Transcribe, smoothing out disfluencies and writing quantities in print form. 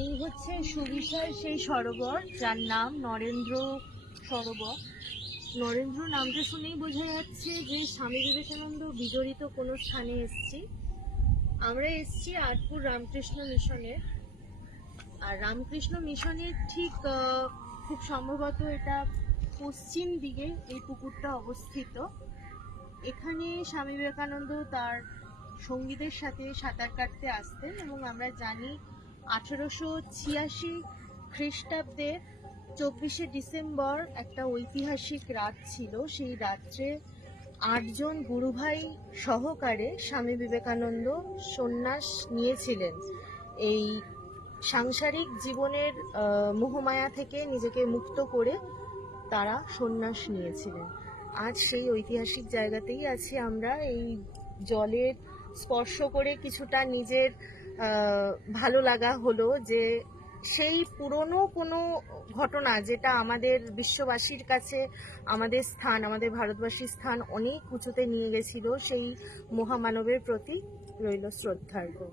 এই হচ্ছে সুবিশাল সেই সরোবর যার নাম নরেন্দ্র সরোবর। নরেন্দ্র নামটা শুনেই বোঝা যাচ্ছে যে স্বামী বিবেকানন্দ বিজড়িত কোনো স্থানে এসেছি। আমরা এসেছি আটপুর রামকৃষ্ণ মিশনের। আর রামকৃষ্ণ মিশনের ঠিক খুব সম্ভবত এটা পশ্চিম দিকে এই পুকুরটা অবস্থিত। এখানে স্বামী বিবেকানন্দ তার সঙ্গীদের সাথে সাঁতার কাটতে আসতেন এবং আমরা জানি 1886 খ্রিস্টাব্দের 24শে ডিসেম্বর একটা ঐতিহাসিক রাত ছিল। সেই রাত্রে 8 জন গুরুভাই সহকারে স্বামী বিবেকানন্দ সন্ন্যাস নিয়েছিলেন। এই সাংসারিক জীবনের মোহমায়া থেকে নিজেকে মুক্ত করে তারা সন্ন্যাস নিয়েছিলেন। আজ সেই ঐতিহাসিক জায়গাতেই আছি আমরা। এই জলের স্পর্শ করে কিছুটা নিজের ভালো লাগা হলো যে সেই পুরনো কোনো ঘটনা যেটা আমাদের বিশ্ববাসীর কাছে আমাদের স্থান, আমাদের ভারতবাসীর স্থান অনেক উঁচুতে নিয়ে গেছিল, সেই মহামানবের প্রতি রইল শ্রদ্ধার্ঘ্য।